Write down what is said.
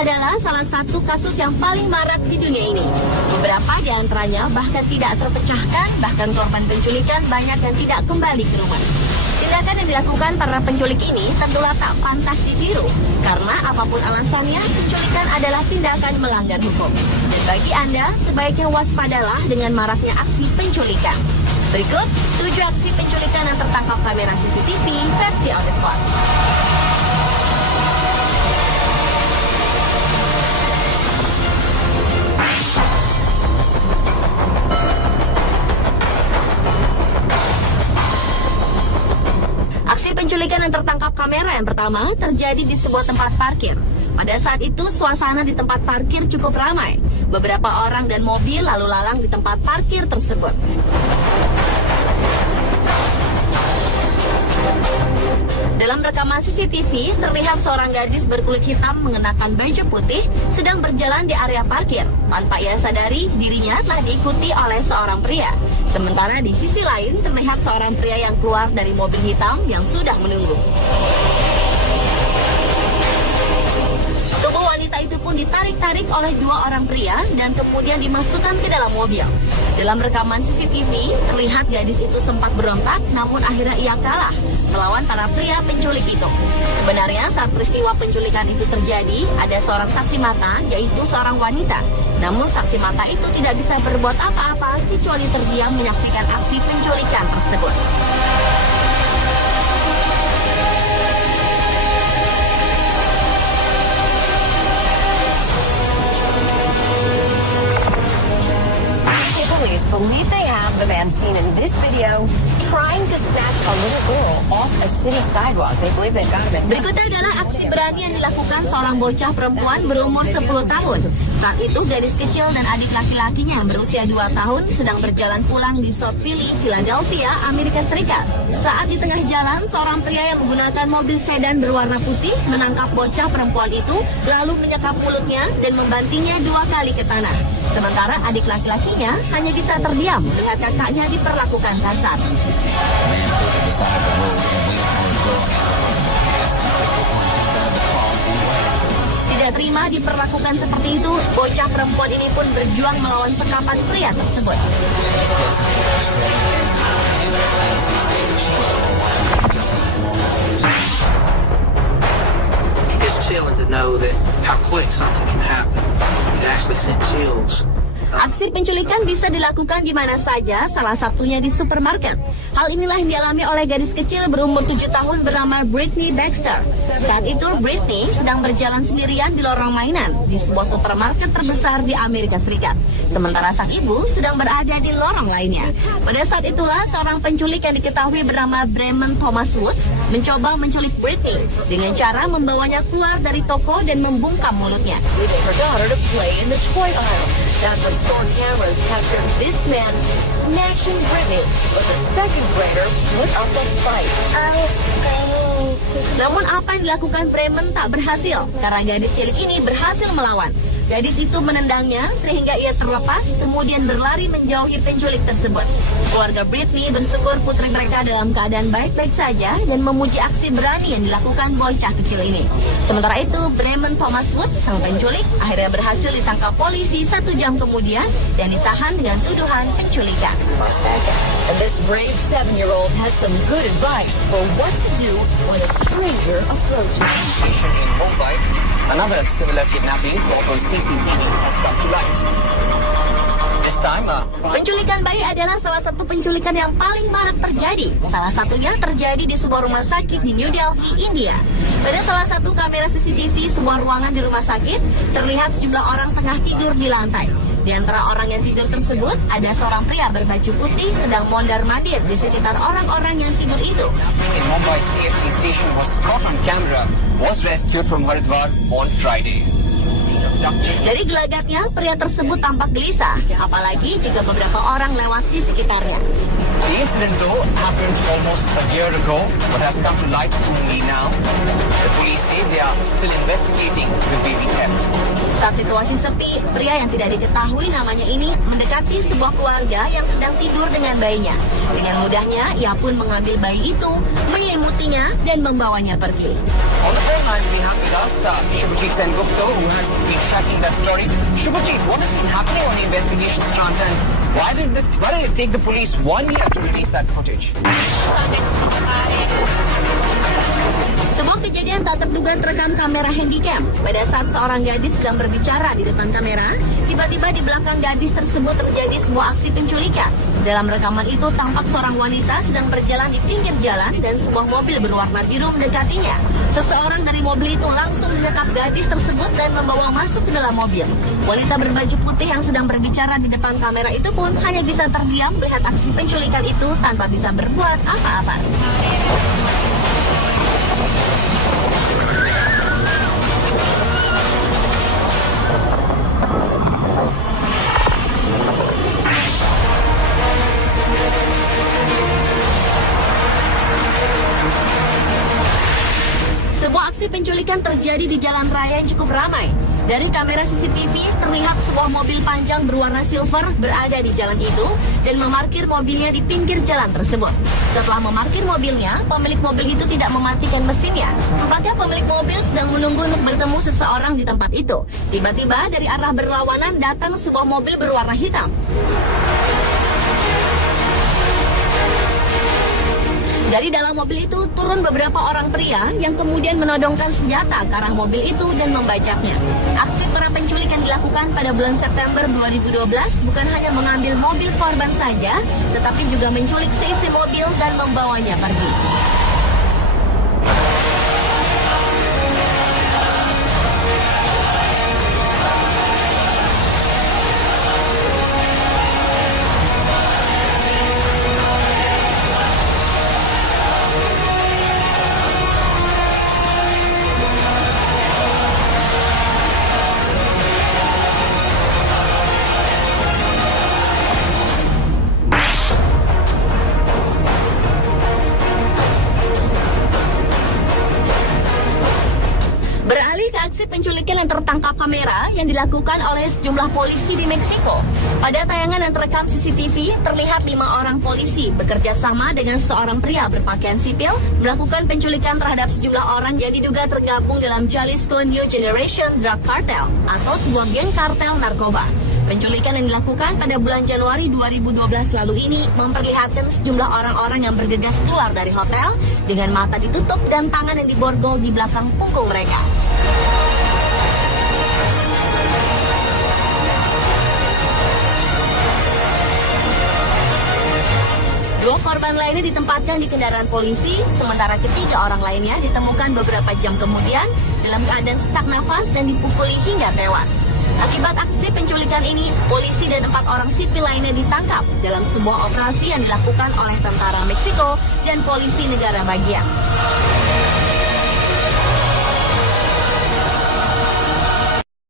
adalah salah satu kasus yang paling marak di dunia ini. Beberapa di antaranya bahkan tidak terpecahkan, bahkan korban penculikan banyak yang tidak kembali ke rumah. Tindakan yang dilakukan para penculik ini tentulah tak pantas ditiru, karena apapun alasannya, penculikan adalah tindakan melanggar hukum. Dan bagi Anda, sebaiknya waspadalah dengan maraknya aksi penculikan. Berikut 7 aksi penculikan yang tertangkap kamera CCTV versi on the spot. Aksi penculikan yang tertangkap kamera yang pertama terjadi di sebuah tempat parkir. Pada saat itu, suasana di tempat parkir cukup ramai. Beberapa orang dan mobil lalu lalang di tempat parkir tersebut. Dalam rekaman CCTV, terlihat seorang gadis berkulit hitam mengenakan baju putih sedang berjalan di area parkir. Tanpa ia sadari, dirinya telah diikuti oleh seorang pria. Sementara di sisi lain, terlihat seorang pria yang keluar dari mobil hitam yang sudah menunggu. Tubuh wanita itu pun ditarik-tarik oleh 2 orang pria dan kemudian dimasukkan ke dalam mobil. Dalam rekaman CCTV, terlihat gadis itu sempat berontak, namun akhirnya ia kalah melawan para pria penculik itu. Sebenarnya saat peristiwa penculikan itu terjadi, ada seorang saksi mata, yaitu seorang wanita. Namun saksi mata itu tidak bisa berbuat apa-apa kecuali terdiam menyaksikan aksi penculikan tersebut. Police believe they have the man seen in this video trying to snatch a little girl off a city sidewalk. They believe they've got him. Berikutnya adalah aksi berani yang dilakukan seorang bocah perempuan berumur 10 tahun. Saat itu gadis kecil dan adik laki-lakinya yang berusia 2 tahun sedang berjalan pulang di South Philly, Philadelphia, Amerika Serikat. Saat di tengah jalan, seorang pria yang menggunakan mobil sedan berwarna putih menangkap bocah perempuan itu, lalu menyekap mulutnya dan membantingnya 2 kali ke tanah. Sementara adik laki-lakinya hanya bisa terdiam melihat kakaknya diperlakukan kasar. Tidak terima diperlakukan seperti itu, bocah perempuan ini pun berjuang melawan sekapan pria tersebut. It's chilling to know that how quick something can happen. It actually sent chills. Aksi penculikan bisa dilakukan di mana saja, salah satunya di supermarket. Hal inilah yang dialami oleh gadis kecil berumur 7 tahun bernama Brittany Baxter. Saat itu Brittany sedang berjalan sendirian di lorong mainan di sebuah supermarket terbesar di Amerika Serikat. Sementara sang ibu sedang berada di lorong lainnya. Pada saat itulah seorang penculik yang diketahui bernama Bremen Thomas Woods mencoba menculik Brittany dengan cara membawanya keluar dari toko dan membungkam mulutnya. Leaving her daughter to play in the toy aisle. That's when store cameras captured this man snatching Brittany, but the second grader put up a fight. Namun apa yang dilakukan Bremen tak berhasil karena gadis cilik ini berhasil melawan. Gadis itu menendangnya sehingga ia terlepas, kemudian berlari menjauhi penculik tersebut. Keluarga Brittany bersyukur putri mereka dalam keadaan baik-baik saja dan memuji aksi berani yang dilakukan bocah kecil ini. Sementara itu, Bremen Thomas Woods, sang penculik, akhirnya berhasil ditangkap polisi 1 jam kemudian dan ditahan dengan tuduhan penculikan. And this brave 7-year-old has some good advice for what to do when a stranger approaches. Station in Mumbai. Another similar kidnapping caught on CCTV has come to light. This time, Penculikan bayi adalah salah satu penculikan yang paling marak terjadi. Salah satunya terjadi di sebuah rumah sakit di New Delhi, India. Pada salah satu kamera CCTV sebuah ruangan di rumah sakit, terlihat sejumlah orang tengah tidur di lantai. Di antara orang yang tidur tersebut, ada seorang pria berbaju putih sedang mondar-mandir di sekitar orang-orang yang tidur itu. in Mumbai CST station was caught on camera, was rescued from Haridwar on Friday. Dari gelagatnya, pria tersebut tampak gelisah, apalagi jika beberapa orang lewat di sekitarnya. The incident, though, happened almost a year ago, but has come to light only now. The police say they are still investigating the baby theft. Saat situasi sepi, pria yang tidak diketahui namanya ini mendekati sebuah keluarga yang sedang tidur dengan bayinya. Dengan mudahnya, ia pun mengambil bayi itu, menyelimutinya, dan membawanya pergi. On the phone line, we have with us Shubhajit Sengupta, who has been tracking that story. Shubhajit, what has been happening on the investigations front, and why did it take the police 1 year to release that footage? Sebuah kejadian tak terduga terekam kamera handycam. Pada saat seorang gadis sedang berbicara di depan kamera, tiba-tiba di belakang gadis tersebut terjadi sebuah aksi penculikan. Dalam rekaman itu tampak seorang wanita sedang berjalan di pinggir jalan dan sebuah mobil berwarna biru mendekatinya. Seseorang dari mobil itu langsung menyekap gadis tersebut dan membawa masuk ke dalam mobil. Wanita berbaju putih yang sedang berbicara di depan kamera itu pun hanya bisa terdiam melihat aksi penculikan itu tanpa bisa berbuat apa-apa. Sebuah aksi penculikan terjadi di jalan raya yang cukup ramai. Dari kamera CCTV terlihat sebuah mobil panjang berwarna silver berada di jalan itu dan memarkir mobilnya di pinggir jalan tersebut. Setelah memarkir mobilnya, pemilik mobil itu tidak mematikan mesinnya. Tampaknya pemilik mobil sedang menunggu untuk bertemu seseorang di tempat itu. Tiba-tiba dari arah berlawanan datang sebuah mobil berwarna hitam. Dari dalam mobil itu turun beberapa orang pria yang kemudian menodongkan senjata ke arah mobil itu dan membajaknya. Aksi para penculik yang dilakukan pada bulan September 2012 bukan hanya mengambil mobil korban saja, tetapi juga menculik seisi mobil dan membawanya pergi. Penculikan yang tertangkap kamera yang dilakukan oleh sejumlah polisi di Meksiko. Pada tayangan yang terekam CCTV, terlihat 5 orang polisi bekerja sama dengan seorang pria berpakaian sipil melakukan penculikan terhadap sejumlah orang yang diduga tergabung dalam Jalisco New Generation Drug Cartel atau sebuah geng kartel narkoba. Penculikan yang dilakukan pada bulan Januari 2012 lalu ini memperlihatkan sejumlah orang-orang yang bergegas keluar dari hotel dengan mata ditutup dan tangan yang diborgol di belakang punggung mereka. Dua korban lainnya ditempatkan di kendaraan polisi, sementara ketiga orang lainnya ditemukan beberapa jam kemudian dalam keadaan sesak nafas dan dipukuli hingga tewas. Akibat aksi penculikan ini, polisi dan 4 orang sipil lainnya ditangkap dalam sebuah operasi yang dilakukan oleh tentara Meksiko dan polisi negara bagian.